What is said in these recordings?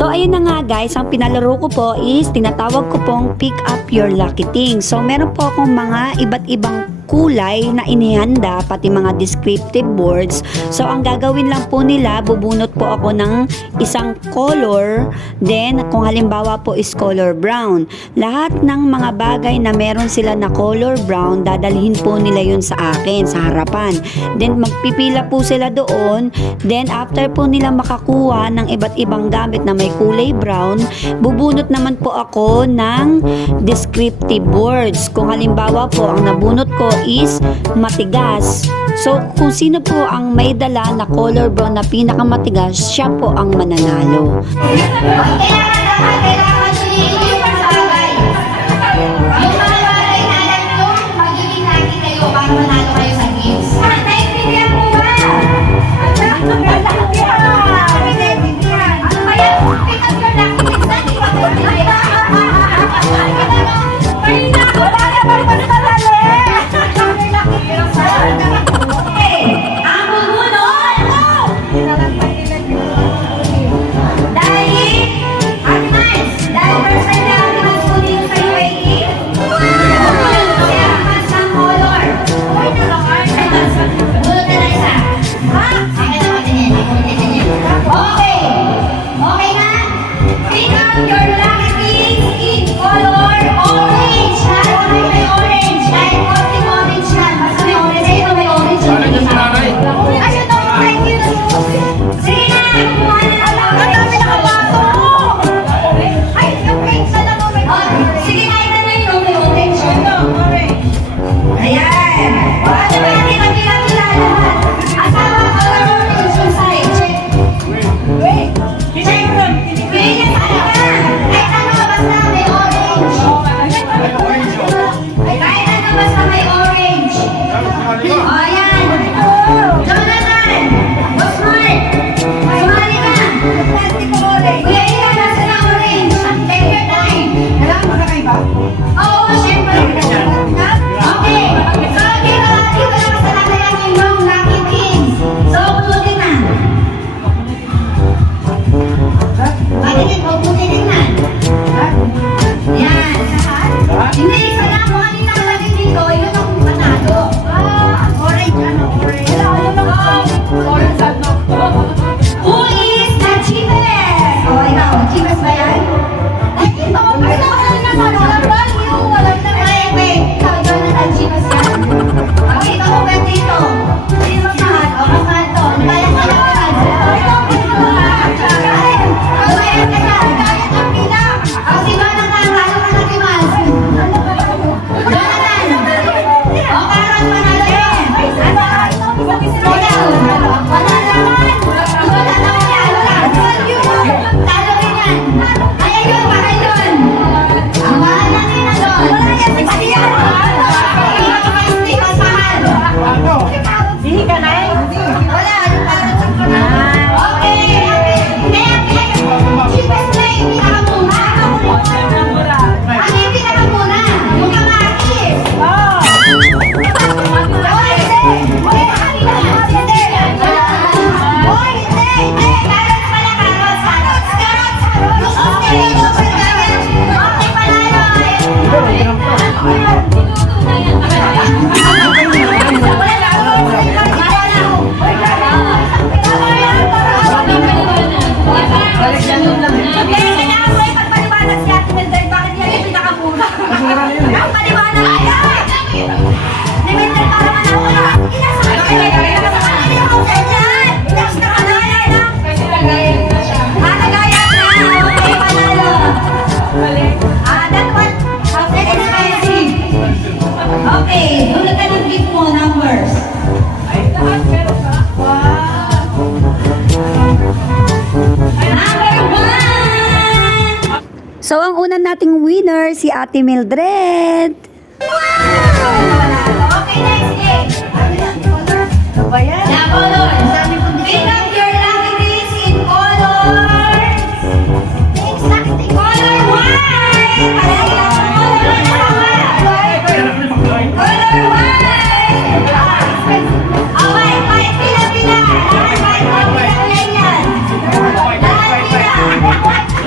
So ayun na nga guys, ang pinalaro ko po is tinatawag ko pong pick up your lucky things. So meron po akong mga iba't ibang kulay na inihanda, pati mga descriptive boards. So ang gagawin lang po nila, bubunot po ako ng isang color, then kung halimbawa po is color brown. Lahat ng mga bagay na meron sila na color brown, dadalhin po nila yun sa akin, sa harapan. Then magpipila po sila doon, then after po nila makakuha ng iba't ibang gamit na may kulay brown, bubunot naman po ako ng descriptive boards. Kung halimbawa po ang nabunot ko is matigas. So, kung sino po ang may dala na color brown na pinakamatigas, siya po ang mananalo. Kailangan sundin yung pasabay. Yung mga bagay na alam nyo, magiging lagi kayo para manalo kayo sa games. Naintindihan mo ba? Ano ba yan? Pick up your lucky things. Dati pa ko nila. Wala naman pagkakali. Okay, ang bumunod. Dahil first time na Animals po dito sa UAE. Si Animals ng color. Bunod na lang isa. Akin na matingin. Okay. Okay na? Pick up your lucky things in color orange. Lahat may orange. Kahit konting orange yan. Basta may orange. Ito may orange. Ayun o, thank you. Sige na, kumuha na lang. Ang dami nakabato. Ay, yung pink sa lang may orange. Sige na, ito na yun. May orange. Ayan. Ano ba yung pinakilala lahat? Asawa ko ng orange yung side. Check. Check. Ganyan talaga. Kahit ano, basta may orange. Kahit ano, basta may orange. O, ayan. Jonathan. Osmar. Sumali ka. Kuya Ika, nasa na orange. Take your time. Oo, syempre. Okay. So, dito na kasalanan lang yung lucky things. So, bunutin na. Patingin, bunutin na. Yan. Hindi, isa lang. Kung ano yung nakalagay dito, yun ang panalo. Orange, ano? Orange. Who is the cheapest? O, ikaw, cheapest ba yan? Ay, ito ko pa ito. Walang value. Walang na. Wait. Ikaw, Jonathan, cheapest yan. Okay, ito ko ba dito? Sino mas mahal? O, mas mahal to. Kaya ko lang yan. Ito, ito. O, ayan ka yan. Kaya ang bilang. O, si Jonathan, talo ka na timas. Jonathan. O, Karon, manalo yan. Ikaw. Wala naman. Wala naman yan. Talo rin yan. Ay, ayun, mahal yun. Ang mahal na nila doon. Wala yan, 60 yan. Mas mahal. Hindi ka na eh? Wala, yung parang sa kanan. Okay. Cheapest na yung pinakamuna. Ano yung pinakamuna? Yung kamatis. Oy, hindi. Oy, hindi. Carrots pala, carrots. Gusto ko kayo doon sa carrots. Okay, panalo. Kailangan ko ipagpaliwanag si Ate Mildred. Bakit yan yung pinakamura? Ang paliwanag kaya. Ni Mildred para manawala. Okay, dulot ka ng gift mo, numbers. Number 1! So ang una nating winner si Ate Mildred. Okay, next game. Ano ba yan? Yeah, colors. Pick up your lucky things in colors. Color white. Color white. Okay, white, pila-pila. Lahat white, pila-pila yan. Lahat pila.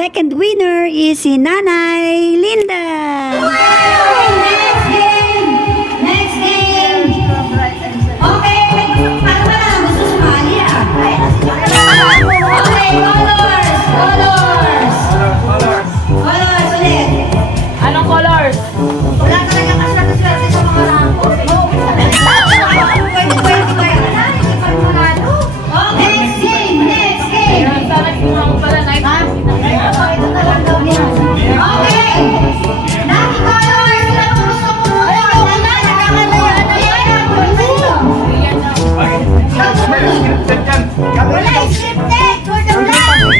second winner is si Nanay Linda. Next game! Next game! Okay, ano ba na? Gusto sumali ah? Okay, colors! Colors! Colors ulit! Anong colors? Wala talaga kaswerte-swerte sa mga rangko. Next game! Next game! Sana kinuha ko pala night. Okay! Lucky colors! Sila po gusto mo muna. Wala scripted! For the vlog!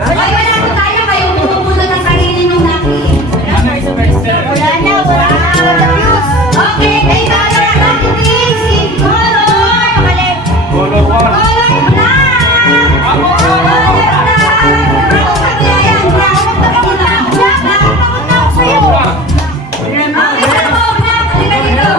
Wala na tayo kayo pupunta ng sarili ng lucky. Wala na, wala na. Okay, may color lucky things in color. Color one. Color black! Color black! Ako paglayan, black. Black, takot na ako sa'yo. Okay, ako, black. Halika dito.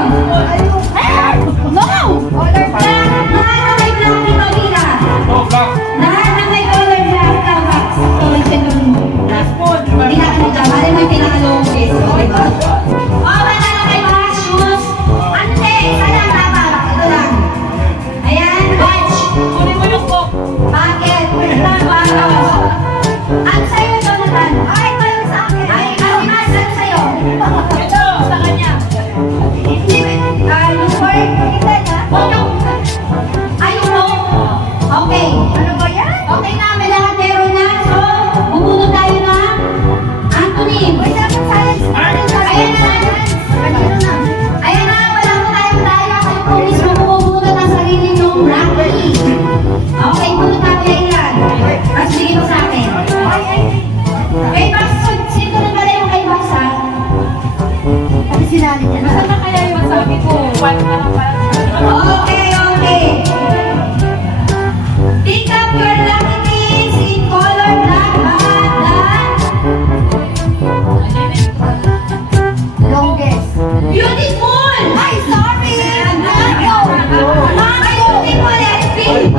No! Color black. Lahat na may black dito, Mira. Oh, black. Lahat na may color black. Tawax. So, itinong black. Hindi na ako nagkamali, may pinakalongis. Okay ba? Okay na lang kay Max shoes. Ante, sana tama. Ito lang. Ayan, watch. Kunin mo yung book. Bakit? Ano sa'yo, Jonathan? Ay, kayo sa akin. Ay, Mas, ano sa'yo? Ito, sa kanya. Hindi, yung word, kita na? Ay, yung no? Okay. Ano ba yan? Okay na, may lahat meron na. So, bubunod tayo na. Anthony. Uy, dapat silence. Ayan na. Ayan na, wala po tayong daya. Kayo po mismo bumubunod ang sarili ng Rocky. Okay, bunod tayo yan. Tapos bigay mo sa akin. Kay Max, sino na pala yung kay Max, ha? Ano sinali niya? Saan na kaya yung masabi ko? One na lang pala. Okay, okay. Pick up your lucky things in color black the longest. Beautiful! Ay, sorry! Mango! Mango! Beautiful and pink!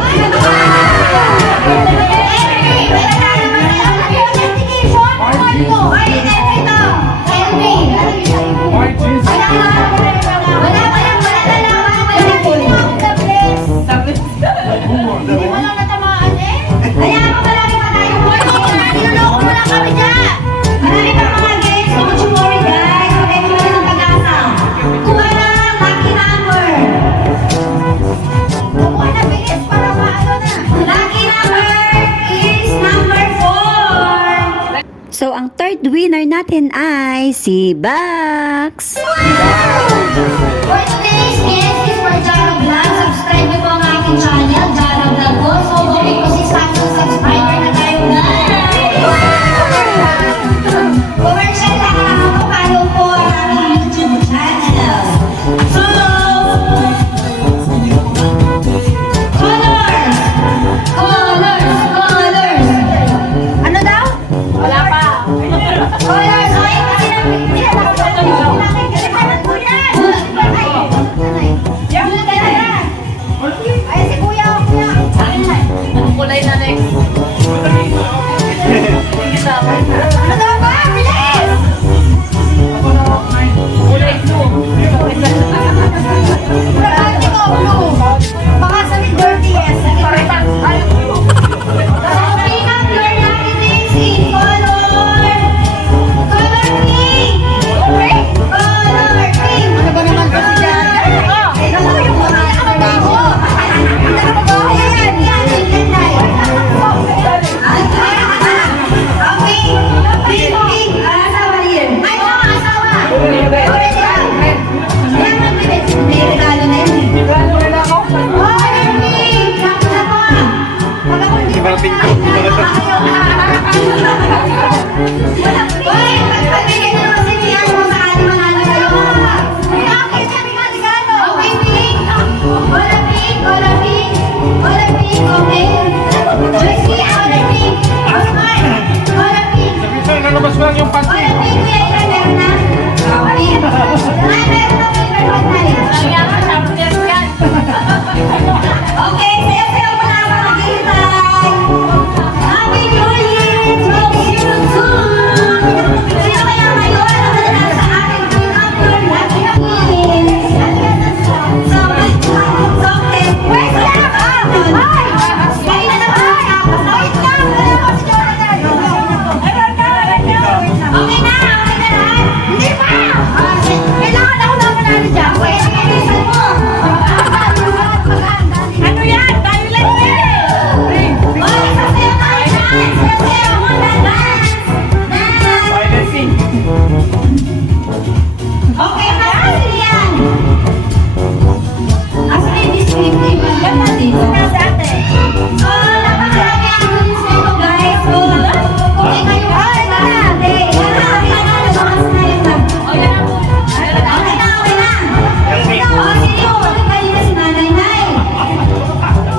Henry! May natalo ba sa'yo? Investigation? Mango! Ay, Henry to! Henry! White jeans. Wala na! Wala na lang! Hindi mo lang natamaan eh. Kaya ako marami pa tayo boys. Niloloko mo lang kami dyan. Marami pa mga games. Don't you worry guys. Okay, wala ng pag-asa. Kuha na ang lucky number. Kuha na bilis para maano na. Lucky number is number 4. So, ang third winner natin ay si Bax. For today's guest is for Jara Vlog. Subscribe niyo po ang aking channel, Jara Vlog po. So, may consistent subscriber na tayo guys. Commercial lang ako, follow po ang aking YouTube channel. So, colors! Colors! Colors! Ano daw? Wala pa. Colors! Ay, kasi hindi na ako kasi parang ko yan. Ay, bulot ka na.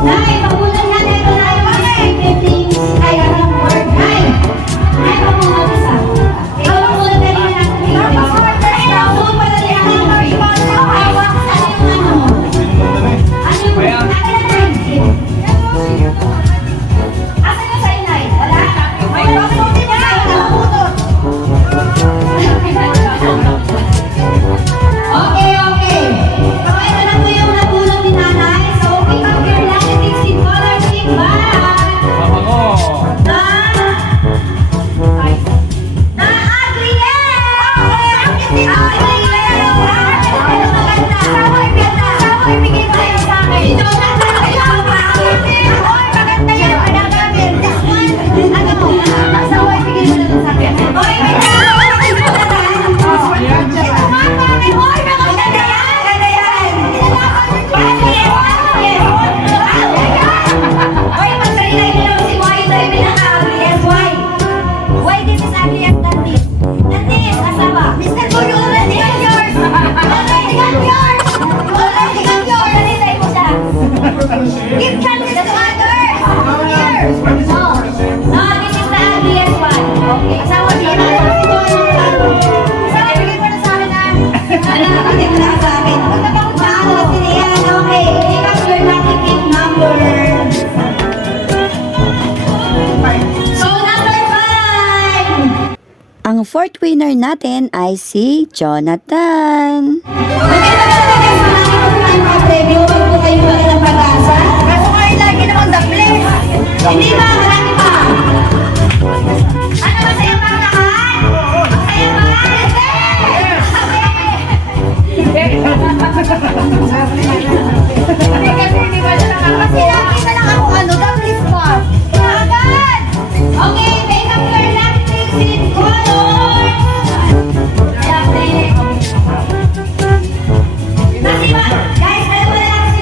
Nay, pabulan nga na ito na yung descriptive things. Ay, ang word. Nay, pabulan isa. Ikaw ang bulan na rin natin. Ikaw ang bulan na rin natin. Hawak sa yung ano mo. Ano yung akin na friendship? Asan na sa'yo, Nay? Wala? May bakit mo na? Okay, okay. So, ito na po yung nabulot ni Nanay. So, pick up your lucky things in color pick bag. Mabango. The ugliest! Maganda. Samoy, ganda. Samoy, bigay mo kayo sa akin. Ito na tayo. Oy, maganda yan. This one. Ano mo? Samoy, bigay mo na sa akin. Oy, ganda. Oy, maganda yan. Ganda yan. Oy, magsalita niyo si Why ito yung pinaka-ugliest. Why this is ugliest than this? Than this, asawa. Mr. Guru, already got yours. Already got yours. Already got yours. Nalilay mo siya. Give chances to others. Here. No. No, this is the ugliest one. Okay. Asawa, bigyan mo na. Asawa, bigyan mo na sa akin na. Ano, bigyan mo na sa akin. Paano na sila yan? Okay. Pick up your lucky pick number. So, number 5. Ang fourth winner natin ay si Jonathan. Maganda ba sa guys, marami po tayong mga preview? Huwag po kayo wala ng pag-asa. Kaso kayo lagi namang the place. Hindi ba? Marami pa. Ano, masaya ba ang lahat? Masaya ba? Hindi kasi hindi ba na kasi lagi na lang ako ano, the place pa. Agad! Okay, make up your lucky things in color. Kasi ba, guys, alam mo na lang si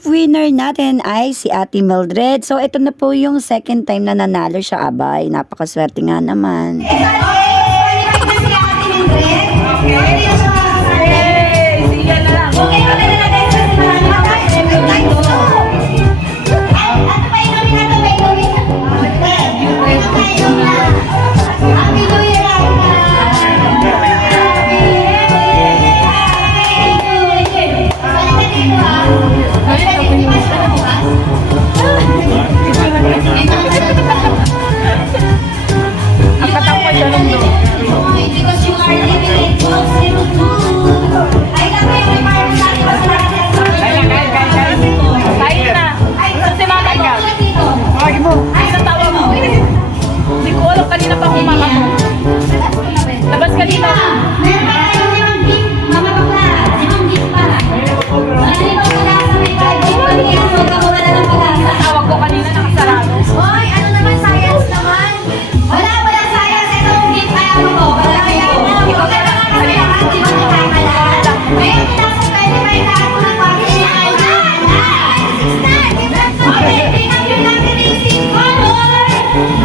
fifth winner natin ay si Ate Mildred. So, ito na po yung second time na nanalo siya, abay. Napakaswerte nga naman. Ito, qualified na si Ate Mildred. Okay, na siya makakasali. Sige na lang. Okay, maganda na guys. Kasi marami na tayo. Ano pa inumin na ito? May inumin na. Ito pa inumin na. Happy New Year, Aina. Balik na dito, ha? Balik na dito, bukas ka na bukas? Ang katapos siya ng loob. Because you are limited to 02. Ay, lang kayo may parang natin pa sa lahat. Kain na. Ay, Si mama ka. dito. Ay, sa tawa mo. Hindi ko alam kanina pa kumama mo. Labas ka dito. Meron pa tayong 5 gift, mga bakla. 5 gift pa. Mga 5 pag-asa may 5 gift pa niya. Huwag ka muna ng pag-asa. Tawag ko kanina nakasarado. Hoy, ano naman science naman? Wala science. Ito ang gift kaya mo ko. Wala kaya mo. Ikaw ka naman kasi lahat. Di ba nakakalaan? Ngayon, pinasok tayo ni May Tago ng pamilya. Okay, pick up your lucky racing color.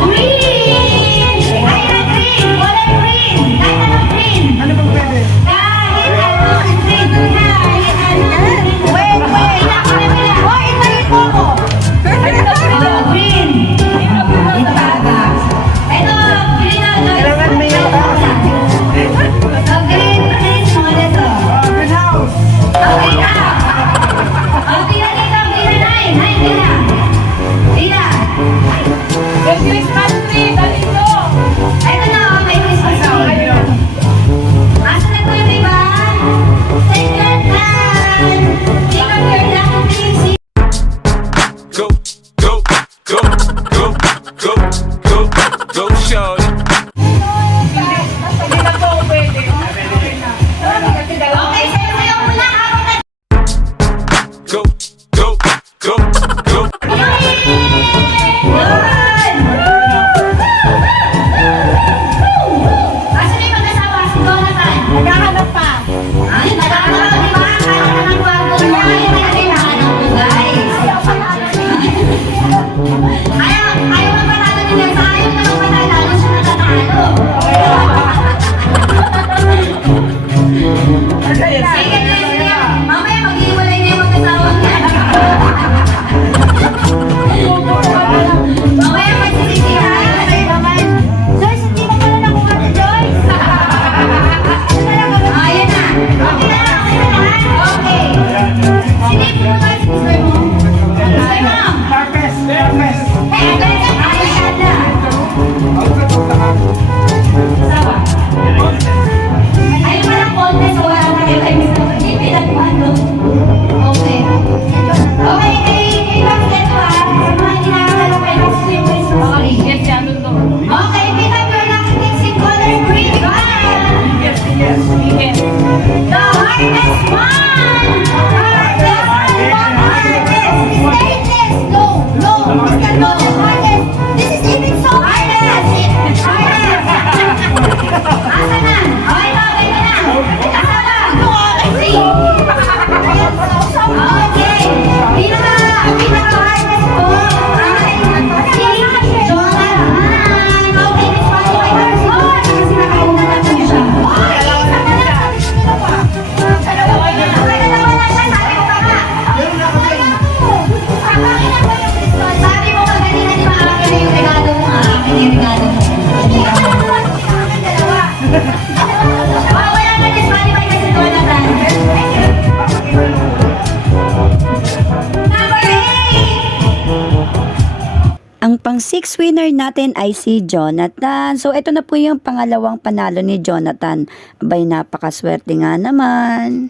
Green! Ayun, green! Kulay green! Kahit anong green! Ano bang pwede? Kahit anong green! Kahit anong green! Wait! Pila! Hoy, itayin mo ko! Ito, green! Ito talaga. Ito, green na. Kailangan may yung green, please, mga nito. Okay na. Pila dito, pila 9. 9 pila. Pila. Yung Christmas tree, dito. Ito na, may Christmas tree. Asa na po yung iba? Take your time. Pick up your lucky things. Go, go, go, go, go, go, go, shorty. Hindi na po pwede. Okay, sayo muna. Ako na. Go, go, go, go. Asa na yung mag-asawa? Si Jonathan. Naghahanap pa. Ay, nagkakaroon, di ba? Kaya ka ng kwarto niya. Kaya na kailangan ko, guys. Ayaw magpatalo nila. Sa ayaw na magpatalo, siya natatalo. Sige, sige. Mamaya mag-iwalay na yung mag-asawa niya. Mamaya magsisisihan. Joyce, hindi mo pala nakuha ni Joyce. Ayan na. Okay na. Okay. Sinip mo na si sister mo. Sister mo. Hey, ganito. Ayan na. Asawa. Ayun pala contest. Wala na kayo kay Mr. Hindi pinagmano. Okay. Okay, kay Max Neto ha. Sa mga hindi nakakalaw kayo ng Christmas story. Yes, yan doon. Okay, pick up your lucky things in color green. Yes. The hardest one! Hardest! Stainless! No! Mr. No, the hardest! This is even so hardest! Hardest! Asa na? Okay na, okay na. Asa na? See? Okay. Pinaka-hardest po ay si Jonathan. Okay, Miss Pati, kasi nakauna na po siya. Okay, isa na lang. Dalawa na siya, sabi ko pa nga. Sabi mo ka kanina, di ba akin na yung regalo mo? Akin yung regalo mo. Hindi ka na naman. Akin dalawa. Wala ka, Miss Pati, kasi Jonathan. Number 8! Ang pang 6 winner natin ay si Jonathan. So, ito na po yung pangalawang panalo ni Jonathan. Abay, napakaswerte nga naman.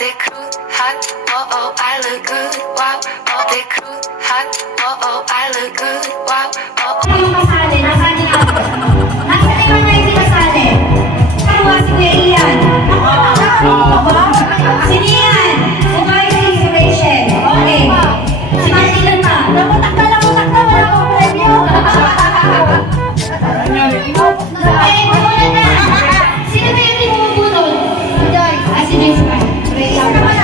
They crew hot, oh oh, I look good, wow. Oh, they crew hot, oh oh, I look good, wow. Oh, oh. Yung kasali, nasaan yung ano? Nasa iba na yung sinasali? Karuha si Kuya Ian. Si Nian. Si Joyce, si Rachel. Okay. Si Martin pa. Lamutak na, wala akong premyo. Okay, mamulat na. Sino ba yung bumubunod? Si Joyce. Si Joyce pa. Isa naman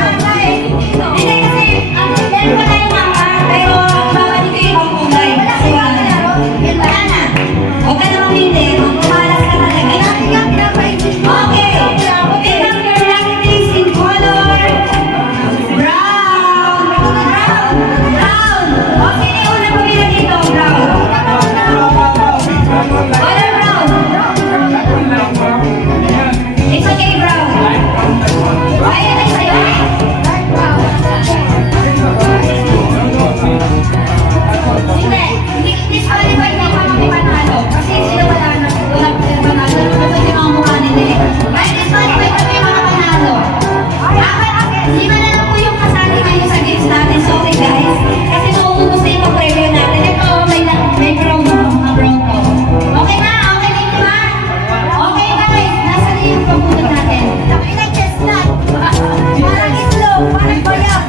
guys. Kasi mauubos na yung preview natin. Ito, may promo. Mga promo. Okay na? Okay na ito ba? Okay guys. Nasa na yung promo natin? Tapos na chestnut. Parang itlog. Parang bayak.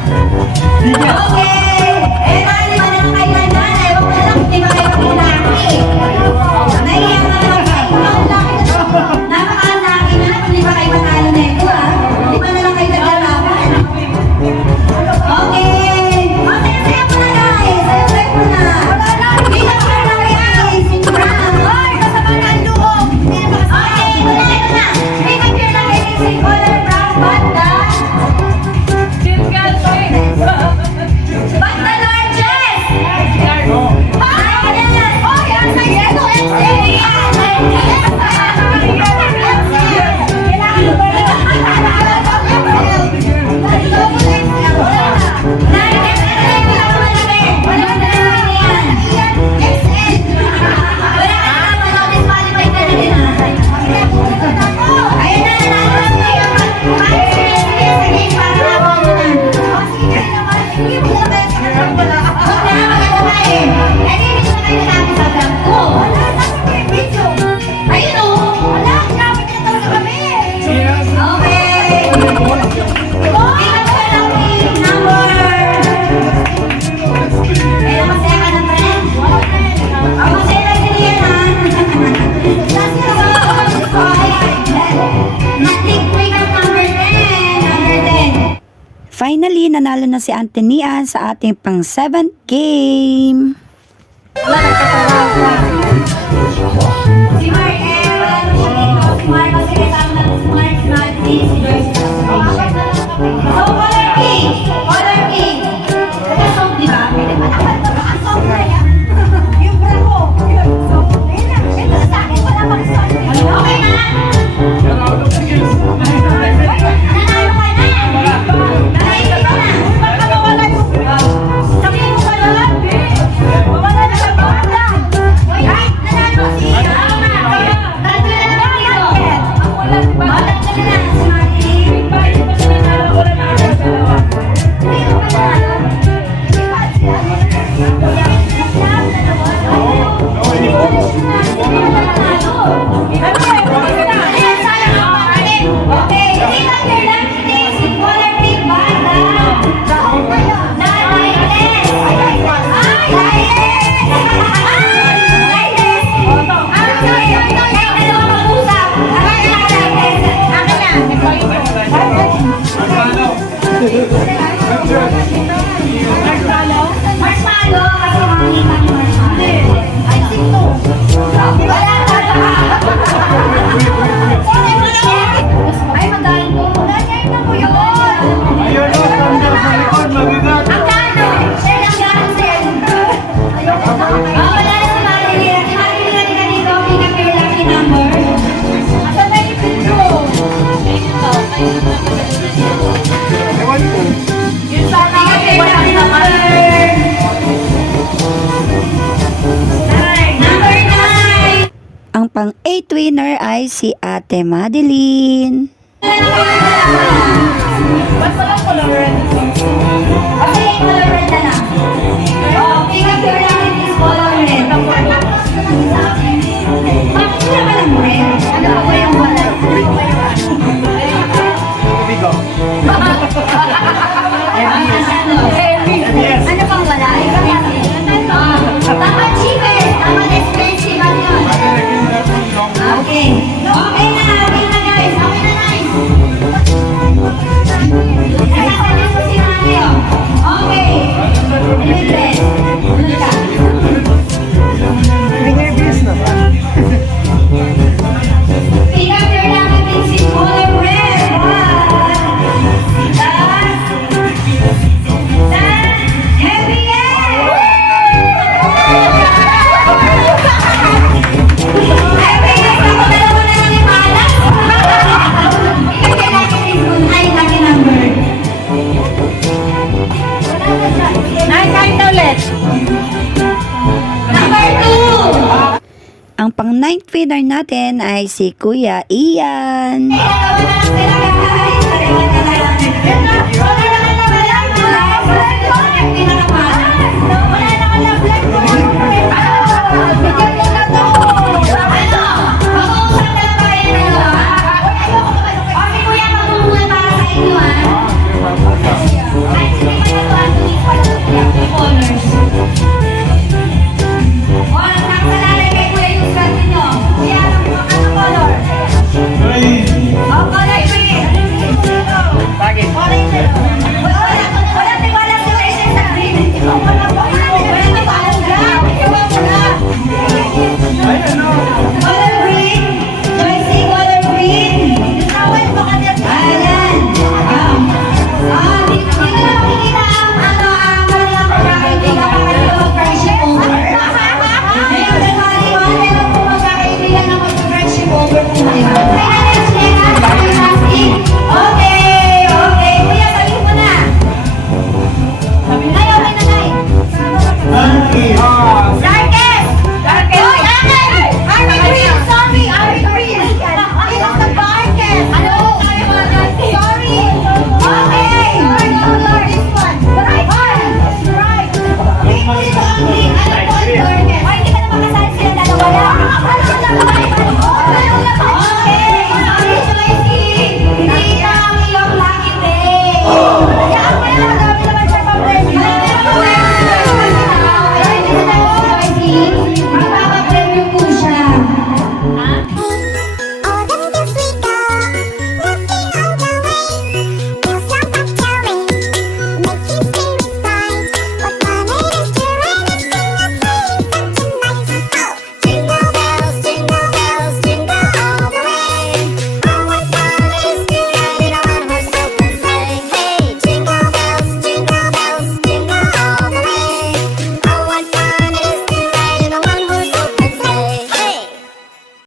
Okay. Eh, di ba na kailangan? Ewan ko lang, di ba kayo kulaki? Naiyak na lang kayo. Napakalaki na. Hindi ba kayo matalo na ito, ah? Di ba na lang kayo naglalaban? Okay. Sayo-sayo mo na, guys. Sayo-sayo mo na. Bilang ka na, guys. Hoy, masama na ang loob. Okay, ito na. Pick up your luggage in color brown banda. Jingle bell. Banda largest. Oh, yan. Ito, Finally, nanalo na si Ate Nian sa ating pang 7th game. Si Mark, wala na siya dito. Si Mark, kasi kasama natin si Mark, si Matty, si Joyce. So, color pink. Color pink. Naka-soap, di ba? Ang soap na yan. Yung bra ko. Yung soap. Ayun na. Ito sa akin, wala pang soap. Okay na? Nanalo ka na. Nanalo ka na. Baka mawala yung... Sabihin mo ba lang? Mawala na sa banda. Ay, nanalo si... Tatlo na lang dito. Tatlo na lang si Marty. Hindi mo ba nanalo? Hindi ba siya? Ayan, sayang ang pangit. Okay, pick up your lucky things with color pink banda. Nailes! Marshmallow, kasi makikita ni marshmallow. Ay, sito. Wala ka ba? Ay, magaling po. Ganyan na po yun. Ayun o, tanda sa likod, mabigat. Ang gano? Share ang gano, Sen. Wala na si Marilyn. Si Marilyn, halika dito. Pick up your lucky number. Asan na yung pito? Ewan ko. Pick up your lucky number. Number 9. Ang pang 8 winner ay si Ate Madeline. Ba't walang color red? Okay, color red na lang. Oh, pick up your lucky things, color red. Bakit sila walang red? Ano ba yung wala? Bigo. Ano pang wala? Tama cheapest, tama expensive. Ano yun? Okay. Okay na guys. Okay na guys. Ay, sabi mo si Mario. Okay. Limitless. Ano ka? Pick up your lucky things in color red. Happy Ang pang 9th winner natin ay si Kuya Ian. Ay, nagawa na lang sila